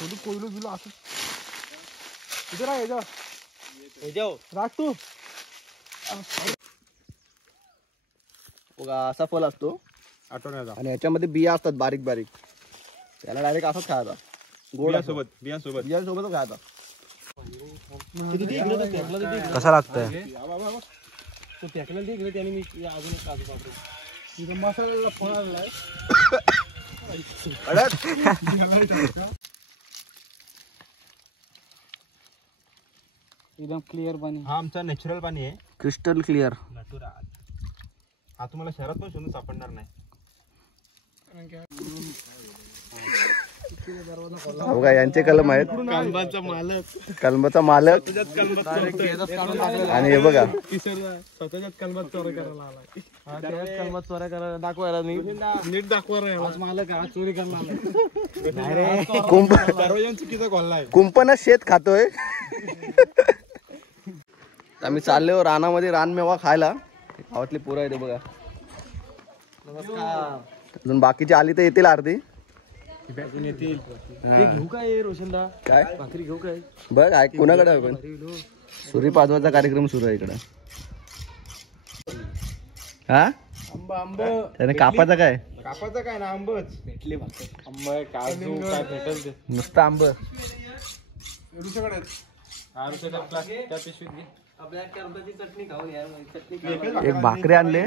Coelho below असं इथे राह राख तू बघा असा फल असतो आठवण्याचा आणि याच्यामध्ये बिया असतात बारीक बारीक. त्याला डायरेक्ट असंच खायचा गोड बियांसोबत खायचा. कसा लागतंय मसाल्याला फोन आलाय. एकदम क्लिअर पाणी. हा आमचा नॅचरल पाणी आहे, क्रिस्टल क्लिअर. हा तुम्हाला शहरात पण शोधून सापडणार नाही. बघा यांचे कलम आहेत. कलमाचा मालक आणि हे बघा स्वतःच्याच कलमात चोऱ्या करायला आलाय. कलमात चोऱ्या करायला दाखवायला नीट दाखवा. आज मालक आज चोरी करायला आलाय. चुकीचा खोललाय. कुंपणच शेत खातोय. आम्ही चाललो रानामध्ये रानमेवा खायला. गावातली पोरं आहे ते बघा. अजून बाकीची आली तर येतील अर्धी. घेऊ काय रोशनदा काय भाकरी घेऊ काय बघ आहे कुणाकडे आहे पण सुरी पाजवायचा कार्यक्रम सुरू आहे इकडं. हा आंब त्याने कापाचा काय ना आंबच भेटले आंब काजू काय भेटल ते नुसतं आंब. एक भाकरी आणले.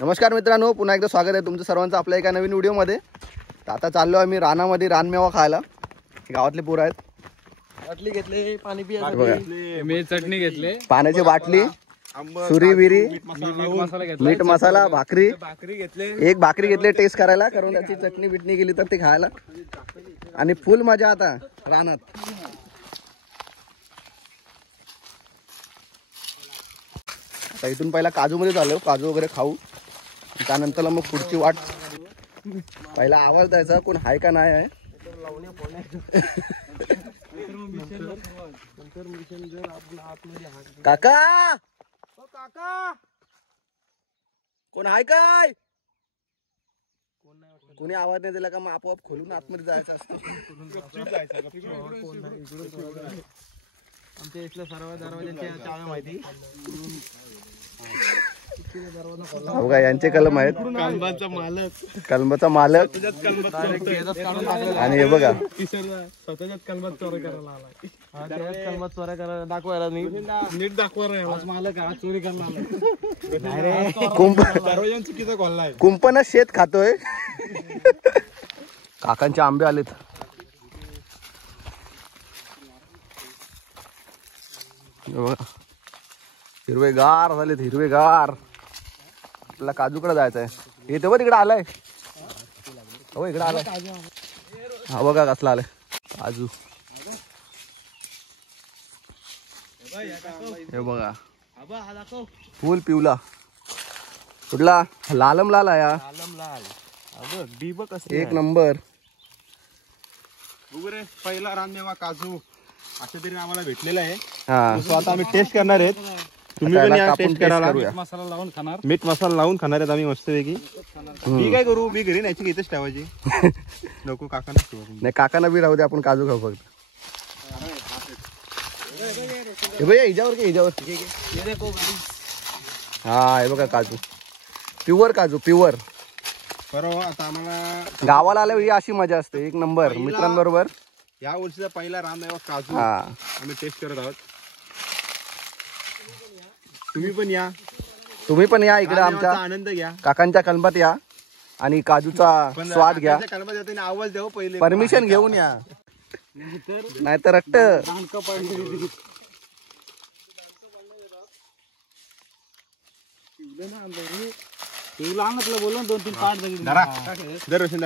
नमस्कार मित्रांनो, पुन्हा एकदा स्वागत आहे तुमचं सर्वांचं आपल्या एका नवीन व्हिडिओमध्ये. तर आता चाललो आम्ही रानामध्ये रानमेवा खायला. गावातले पोरं आहेत. बाटली घेतले पाणी पिया बघा मी चटणी घेतले पाण्याची बाटली सुरी विरी मीठ मसाला भाकरी घेतले. एक भाकरी घेतली टेस्ट करायला, कारण त्याची चटणी बिटणी गेली तर ती खायला. आणि फुल मजा आता रानात. आता इथून पहिला काजू मध्ये चाललो, काजू वगैरे खाऊ. त्यानंतर मग पुढची वाट. पहिला आवाज द्यायचा कोण हाय का नाही आहे. काका काका कोण हाय काय. कोणी आवाज नाही दिला का मग आपोआप खोलून आतमध्ये जायचं असतं. आमच्या इथल्या सर्व दरवाजांच्या चाव्या माहिती. बघा यांचे कलम आहेत. कलमाचा मालक आणि हे बघा स्वतःच्याच कलमात चोऱ्या करायला आलाय. कलमात चोऱ्या करायला दाखवायला नीट दाखवा. आज मालक आज चोरी करायला आलाय. चुकीचा खोललाय. कुंपणच शेत खातोय. काकांचे आंबे आलेत. हिरवेगार झालेत हिरवेगार. आपल्याला काजूकडे जायचं आहे. येते बघ तिकडे आलाय. हो इकडे आलाय. हा बघा कसला आलाय काजू. हे बघा फुल पिवला. कुठला लालम लाल आहे या. एक नंबर. पहिला रानमेवा काजू अशा तरी आम्हाला भेटलेला आहे. हा सो आता आम्ही टेस्ट करणार आहेत. तुम्ही पण या टेस्ट करायला. मसाला लावून खाणार. मीठ मसाला लावून खाणार आहेत आम्ही मस्तपैकी. मी काय करू, मी घरी न्यायची इथेच ठेवायची. नको काकांना ठेवा. नाही काकांना बी राहू दे, आपण काजू खाऊ फक्त. हे भैया हिच्यावर घे हिच्यावर. हा हे बघा काजू प्युअर काजू प्युअर. बरोबर. आता आम्हाला गावाला आल्यावर ही अशी मजा असते. एक नंबर मित्रांबरोबर. या वर्षीचा पहिला रानमेवा काजू हा आम्ही टेस्ट करत आहोत. तुम्ही पण या इकडे आमच्या आनंद घ्या. काकांच्या कलमात या आणि काजूचा स्वाद घ्या. आवाज द्या पहिले. परमिशन घेऊन या, नाहीतर रट्ट. बोलून 2-3 पाठ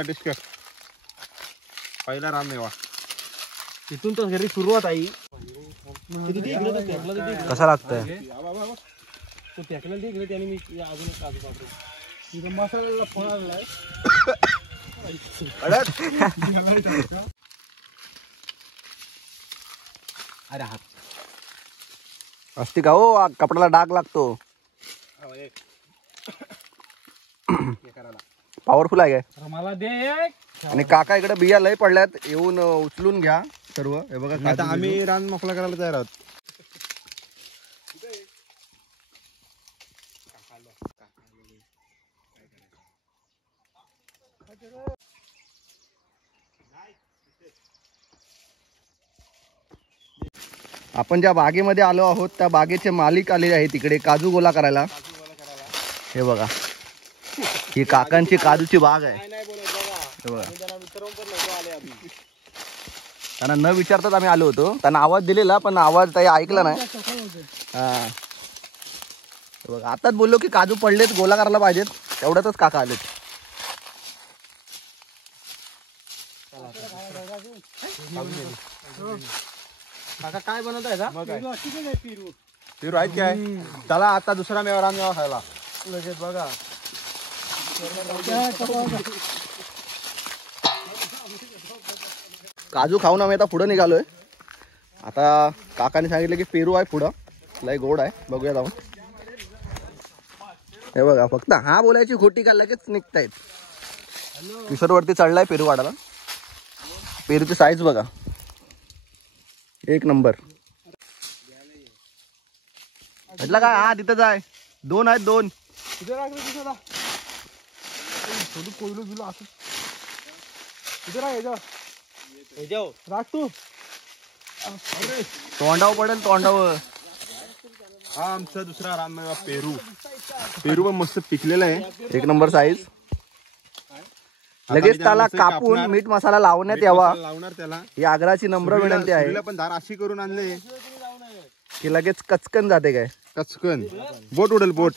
टेस्ट कर. पहिला रानमेवा तिथून तर घरी सुरुवात आई. कसा लागतंय. तो फेकला दे त्याने मी अजून एक काजू पाठवतो. मसाल्याला फोन आलाय. अरे हात असते का हो, कपड्याला डाग लागतो. पॉवरफुल आहे काय. मला दे. आणि काका इकडे बिया लय पडल्यात, येऊन उचलून घ्या सर्व. हे बघा आता आम्ही रान मोकळा करायला तयार आहोत. आपण ज्या बागेमध्ये आलो आहोत त्या बागेचे मालिक आलेले आहेत तिकडे काजू गोला करायला. हे बघा ही काकांची काजूची बाग आहे. हे बघा त्यांना न विचारताच आम्ही आलो होतो. त्यांना आवाज दिलेला पण आवाज काही ऐकला नाही. हा हे बघा आताच बोललो की काजू पडलेत, गोला करायला पाहिजेत, तेवढ्यातच काका आलेत. काका काय बनवत आहे का? पेरू आहेत काय? चला आता दुसरा मेवा रान मेवा खायला लगेच बघा. काजू खाऊन आम्ही आता पुढे निघालोय. आता काकाने सांगितलं की पेरू आहे पुढं, लय गोड आहे, बघूया जाऊन. हे बघा फक्त हा बोलायची खोटी का लगेच निघतायत. किशोरवरती चढलाय पेरू वाढायला. पेरूची साईज बघा एक नंबर. म्हटलं काय हा तिथंच आहे. दोन आहेत दोन. तोंडावर पडेल तोंडावर. हा आमचा दुसरा रानमेवा पेरू. पेरू पण मस्त पिकलेला आहे, एक नंबर साईज. लगेच त्याला कापून मीठ मसाला लावण्यात यावा लावणार त्याला. ही आग्राची नम्र विनंती आहे. सुरीला पण धार अशी करून आणले की लगेच कचकन जाते काय. कचकन बोट उडेल बोट.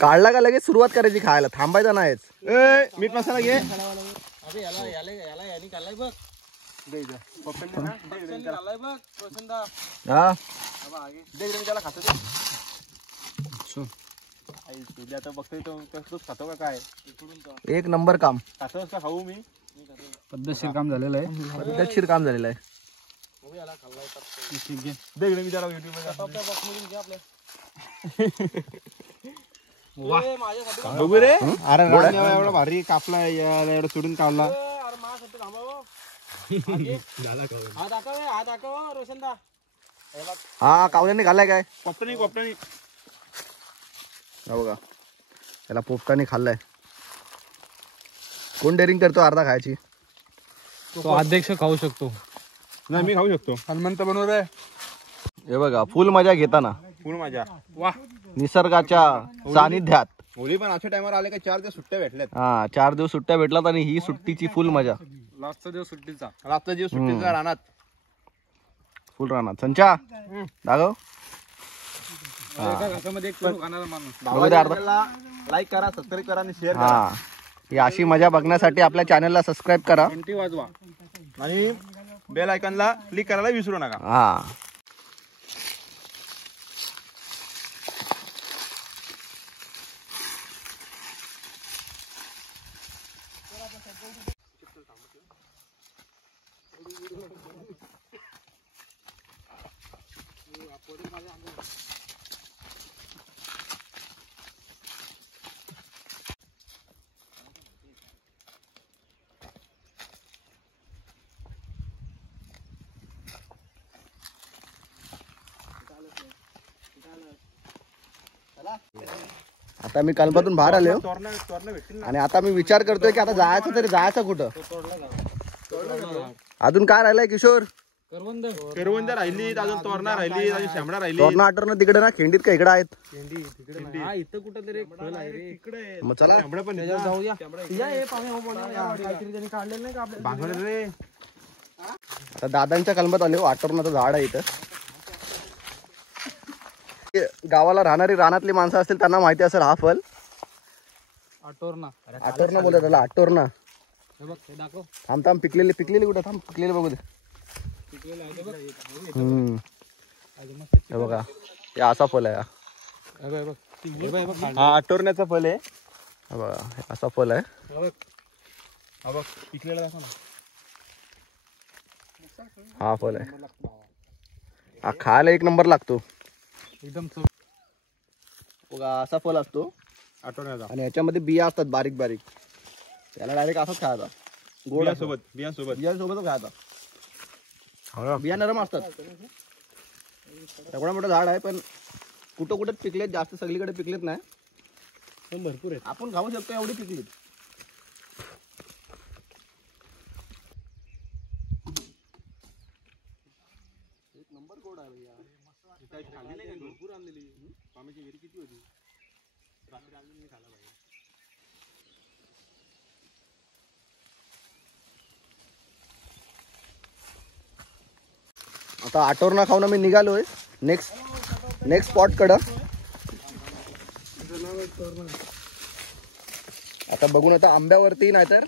काढला का लगेच सुरुवात करायची खायला, थांबायचं नाहीच. मीठ मसाला घे. हा खातो का काय? एक नंबर काम. खातो का खाऊ मी? पद्धतशीर काम झालेलं आहे. पद्धतशीर काम झालेलं आहे. बघू रे. अरे रानमेवा एवढा भारी कापला, एवढा सोडून काढला. हा कावल्याने घालाय काय. पोपटानी पोपटानी बघा त्याला पोपटाने खाल्लाय. कोण डेअरिंग करतो अर्धा खायची. तो अध्यक्ष खाऊ शकतो. नाही मी खाऊ शकतो. हनुमंत बनवत आहे. हे बघा फुल मजा घेताना फुल माझ्या वा निसर्गाच्या सानिध्यात. होळी पण अशा टायमावर आले का 4 दिवस सुट्ट्या भेटल्यात. हा 4 दिवस सुट्ट्या भेटलात आणि ही सुट्टीची फुल मजा. लास्टचा दिवस सुट्टीचा. रात्र दिवस सुट्टीचा रानात फुल राहणार. संचा दाखव. लाईक करा, सबस्क्राईब करा आणि शेअर करा. हा ही अशी मजा बघण्यासाठी आपल्या चॅनलला सबस्क्राईब करा घंटी वाजवा आणि बेल आयकॉनला क्लिक करायला विसरू नका. हा आता मी कलबातून बाहेर आलो आणि आता मी विचार करतोय की आता जायचं तरी जायचं कुठं. अजून काय राहिलंय किशोर. करवंद राहिली, अजून तोरणा राहिली, अजून शेंबडा राहिली. तोरणा आटोरणा तिकडे ना, खिंडीत का इकडे आहेत. इथं कुठं तरी एक फळ आहे रे. इकडे मग चला शेंबडा पण जाऊया. काहीतरी त्यांनी काढलेलं नाही का आपल्या. भांगड रे. आता दादांच्या कलमात आले. आटोरणाचं झाड आहे इथं. गावाला राहणारी रानातली माणसं असतील त्यांना माहिती असेल हा फल. आटोरणा. आटोरणा बोलत त्याला. आटोरणा. हे बघ हे दाखव. थांब थांब पिकलेली पिकलेली कुठं. थांब पिकलेली बघू दे. हे बघा हे असा फल आहे. हा आटोरण्याचा फल आहे. हे बघा हे असा फल आहे. हा बघ पिकलेला दाखव ना. हा फल आहे. हा खायला एक नंबर लागतो. एकदम बघा असा फल असतो आठवण्याचा आणि याच्यामध्ये बिया असतात बारीक बारीक. त्याला डायरेक्ट असंच खायचा. गोड सोबत बियांसोबतच खायचा. बिया नरम असतात. एवढा मोठं झाड आहे पण कुठं कुठं पिकलेत, जास्त सगळीकडे पिकलेत नाही पण भरपूर आहेत. आपण खाऊ शकतो एवढी पिकलीत. एक नंबर गोड आहे भैया. भरपूर आणलेली पाण्याची विहीर किती होती रात्री आणली खाला पाहिजे. आता आठवणा खाऊन मी निघालोय नेक्स्ट स्पॉट कडं. आता बघून आता आंब्यावरती नाहीतर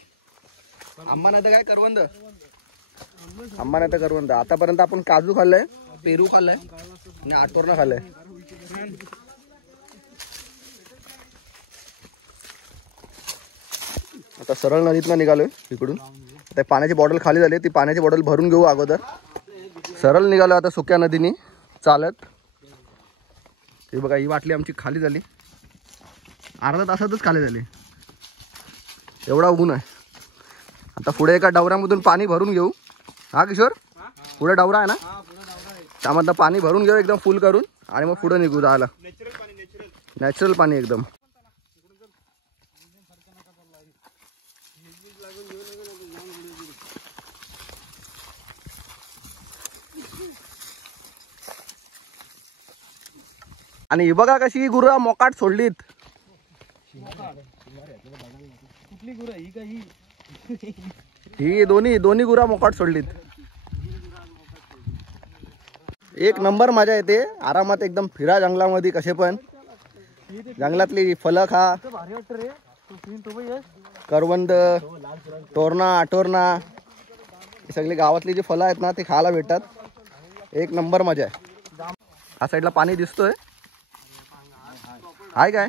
आंबा नाही तर काय करवंद. आंबा नाही तर करवंद. आतापर्यंत आपण काजू खाल्लंय, पेरू खाल्लंय आणि आठवणा खाल्लंय. आता सरळ नदीतनं निघालोय इकडून. आता पाण्याची बॉटल खाली झाली, ती पाण्याची बॉटल भरून घेऊ अगोदर. सरळ निघालो आता सुक्या नदीने चालत. हे बघा ही बाटली आमची खाली झाली, अर्धा तासातच खाली झाली. एवढा ऊन आहे. आता पुढे एका डवऱ्यामधून पाणी भरून घेऊ. हा किशोर, पुढे डवरा आहे ना, त्यामधलं पाणी भरून घेऊ एकदम फुल करून आणि मग पुढे निघू जायला. नॅचरल पाणी एकदम. आणि ही बघा कशी गुरं मोकाट सोडलीत. कुठली गुरं ही का ही दोन्ही गुरा मोकाट सोडलीत. एक नंबर मजा येते आरामात एकदम फिरा जंगलामध्ये. कसे पण जंगलातली फलं खा. भारी वाटत रे. करवंद, तोरणा, आठोरणा ही सगळी गावातली जी फलं आहेत ना ती खायला भेटतात. एक नंबर मजा आहे. हा साईडला पाणी दिसतोय. आहे काय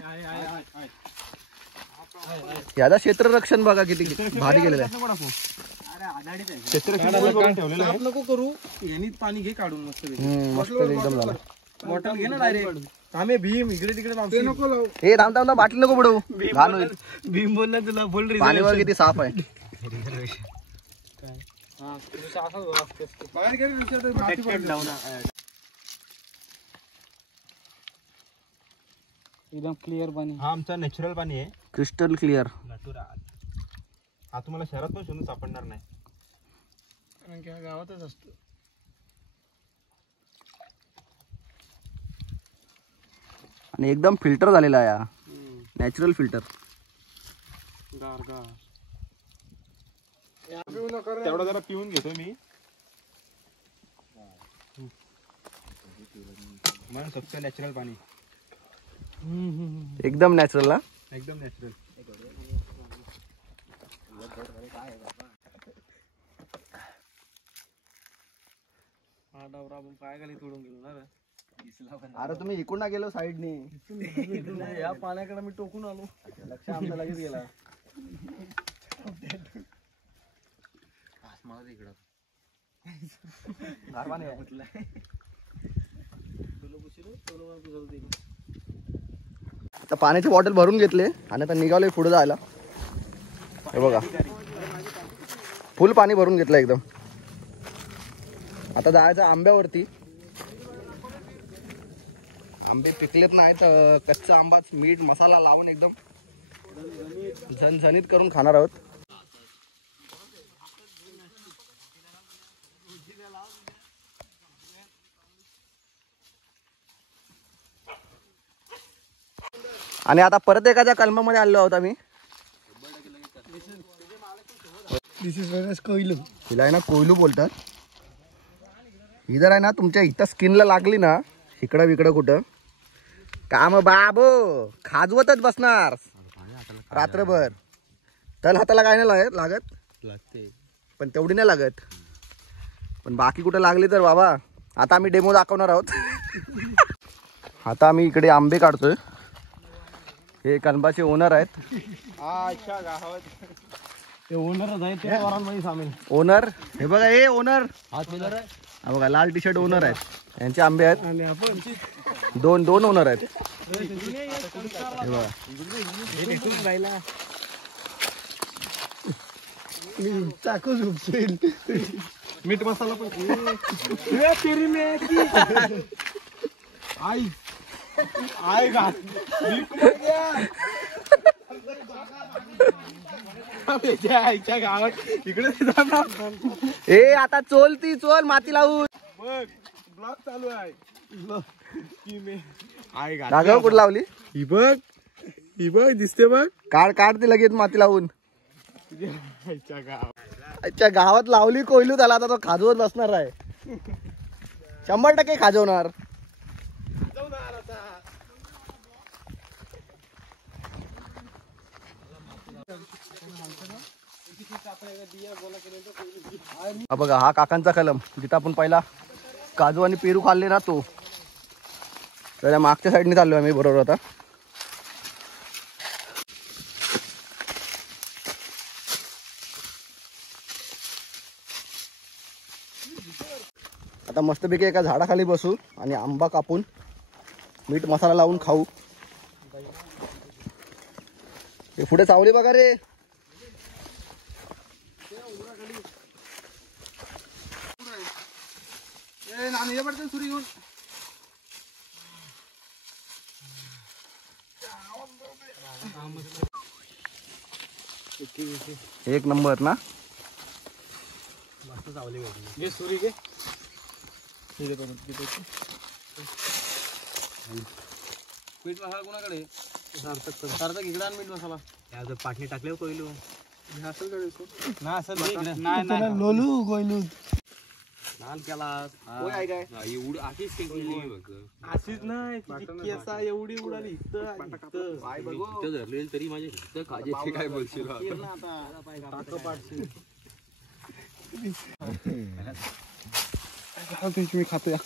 याचा क्षेत्ररक्षण बघा किती भारी केलेलं आहे. नको करू. यांनीच पाणी घे काढून मस्त मस्त एकदम झालं. बॉटल घे ना डायरेक्ट. आम्ही भीम इकडे तिकडे नको लावू. हे थांब बाटली नको पडू. घाण होईल. भीम बोलला तुला फुल पाणी बघा किती साफ आहे. एकदम क्लिअर पाणी. हा आमचा नॅचरल पाणी आहे, क्रिस्टल क्लिअर. हा तुम्हाला शहरात पण शोधून सापडणार नाही. गावातच असतो. आणि एकदम फिल्टर झालेला आहे. Natural filter. तेवढा जरा पिऊन घेतो मी. मन सबसे नॅचरल पाणी. एकदम नॅचरल ना. एकदम नॅचरल. हा डवरा आपण पायाखाली तोडून गेलो ना रे. अरे तुम्ही इकडून ना गेलो साईडनी. या पाण्याकडे मी टोकून आलो. लक्ष आमचं लगेच गेला. आता पाण्याची बॉटल भरून घेतले आणि आता निघालोय पुढे जायला. हे बघा फुल पाणी भरून घेतलं एकदम. आता जायचं आंब्यावरती. आंबे पिकलेत नाही तर कच्चा आंबाच मीठ मसाला लावून एकदम झणझणीत करून खाणार आहोत. आणि आता परत एखाद्या कलमामध्ये आलेलो आहोत आम्ही. हिला आहे ना कोयलू बोलतात. ही जर आहे ना तुमच्या इथं स्किनला लागली ना इकडं विकडं कुठं काम बाबो खाजवतच बसणार रात्रभर. तल हाताला काय नाही लागत पण तेवढी नाही लागत. पण बाकी कुठं लागली तर बाबा. आता आम्ही डेमो दाखवणार आहोत. आता आम्ही इकडे आंबे काढतोय. हे कनबाचे ओनर आहेत. ओनरच आहे ते पोरांमध्ये सामील. ओनर हे बघा. हे ओनर हा बघा लाल टी शर्ट ओनर आहेत. यांचे आंबे आहेत. आणि आपण दोन ओनर आहेत. हे बघा. चाकू झुपसेल. मीठ मसाला पण आई आई घात आईच्या गावात इकडे ए आता चोल ती चोल माती लावून. बघ ब्लॉक चालू आहे. आई घात जागा कुठं लावली? ही बघ दिसते बघ. काढ ती लगेच माती लावून. आईच्या गावात अच्छा गावात लावली कोयलू त्याला आता तो खाजवत बसणार आहे. 100% खाजवणार. हा बघा हा काकांचा कलम जिथं आपण पहिला काजू आणि पेरू खाल्ले ना तो. तर मागच्या साईडने चाललोय आम्ही बरोबर आता. आता मस्तपैकी एका झाडाखाली बसू आणि आंबा कापून मीठ मसाला लावून खाऊ. हे पुढे चावली बघा रे. एक नंबर ना. मस्त चावली घे सुरी घे. मीठ मसाला कोणाकडे? सार्थक इकडे आण मीठ मसाला. पाटणी टाकले कोयलू लोलू कोयलू लाल केला. अशीच नाही केसा एवढी उडाली धरलेली तरी माझे काय बोलशील मी खातो.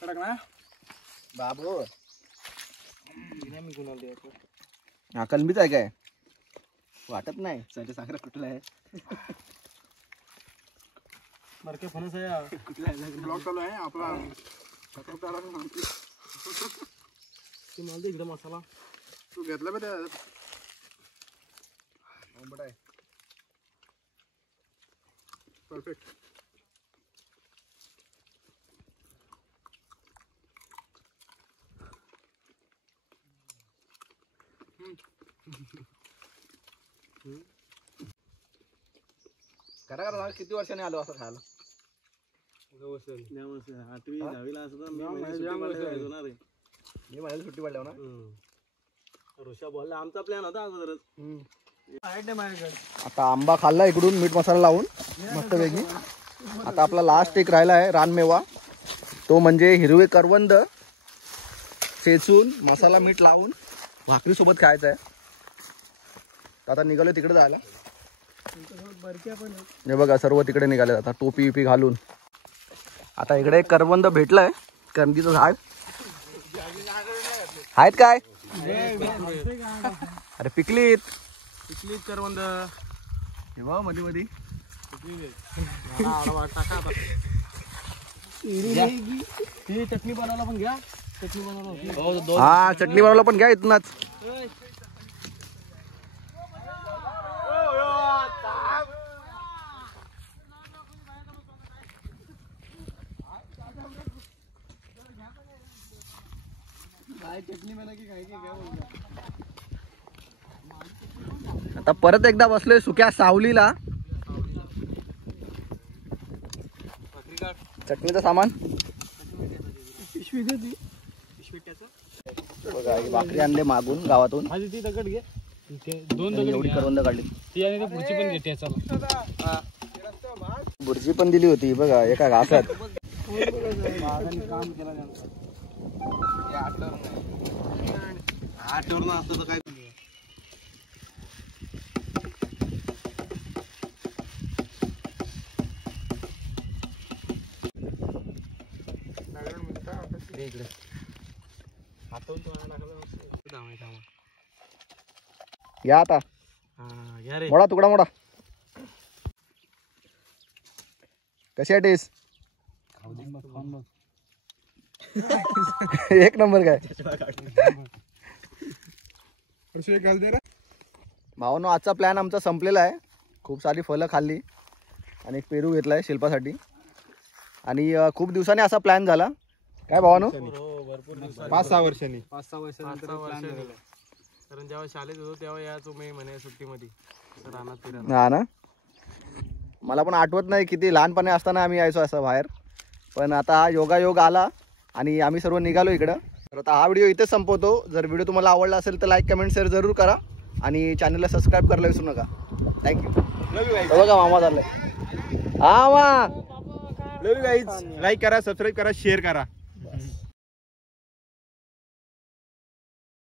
कडक ना बाबू मी गुन्हा हा कलमीच आहे काय वाटत नाही. सध्या साखर कुठला आहे? मरके फणस आहे. ब्लॉक चालू आहे आपला. मला दे इकडे मसाला. तू घेतला बे त्या परफेक्ट. करा किती वर्षाने आलो असं खायला? 8वी 10वीला असं मी माझ्या सुट्टी पडल्या ना. ऋषा बोलला आमचा प्लॅन होता अगोदरच. आता आंबा खाल्ला इकडून मीठ मसाला लावून मस्तपैकी. आता आपला लास्ट एक राहिला आहे रानमेवा. तो म्हणजे हिरवे करवंद चेचून मसाला मीठ लावून भाकरी सोबत खायचा आहे. आता निघालो तिकडे जायला. हे बघा सर्व तिकडे निघाले आता टोपी विपी घालून. आता इकडे एक करवंद भेटलंय. करंदीचं झाड आहेत काय? अरे पिकलीत करवंद मध्ये मध्ये. चटणी बनवायला पण घ्या. चटणी बनवायला हा चटणी बनवायला पण घ्या इथनच. आता परत एकदा बसलोय सुक्या सावलीला. चटणीचं सामान बघा. भाकरी आणले मागून गावातून. ती दगड घे. दोन एवढी करवंद काढली. ती आणि पुढची पण घेते. चला बुर्जी पण दिली होती बघा एका घासात. काम केला आठवण असतं तर काय. या आता रे मोडा तुकडा मोडा. कशी आहे टेस्ट? एक नंबर काय भावानो. आजचा प्लॅन आमचा संपलेला आहे. खूप सारी फळं खाल्ली आणि एक पेरू घेतलाय शिल्पासाठी. आणि खूप दिवसांनी असा प्लॅन झाला. काय भावानो? 5-6 वर्षांनी. 5-6 वर्षांनी. कारण जेव्हा शाळेत होतो तेव्हा यायचो मे महिन्या सुट्टीमध्ये रानात फिरायला. हा ना. मला पण आठवत नाही किती लहानपणी असताना आम्ही यायचो असं बाहेर. पण आता योगायोग आला आणि आम्ही सर्व निघालो इकडं. तर आता हा व्हिडिओ इथेच संपवतो. जर व्हिडिओ तुम्हाला आवडला असेल तर लाईक कमेंट शेअर जरूर करा आणि चॅनलला सबस्क्राईब करायला विसरू नका. थँक्यू. बघा मामा चाललंय. हा मा लाईक करा, सबस्क्राईब करा, शेअर करा.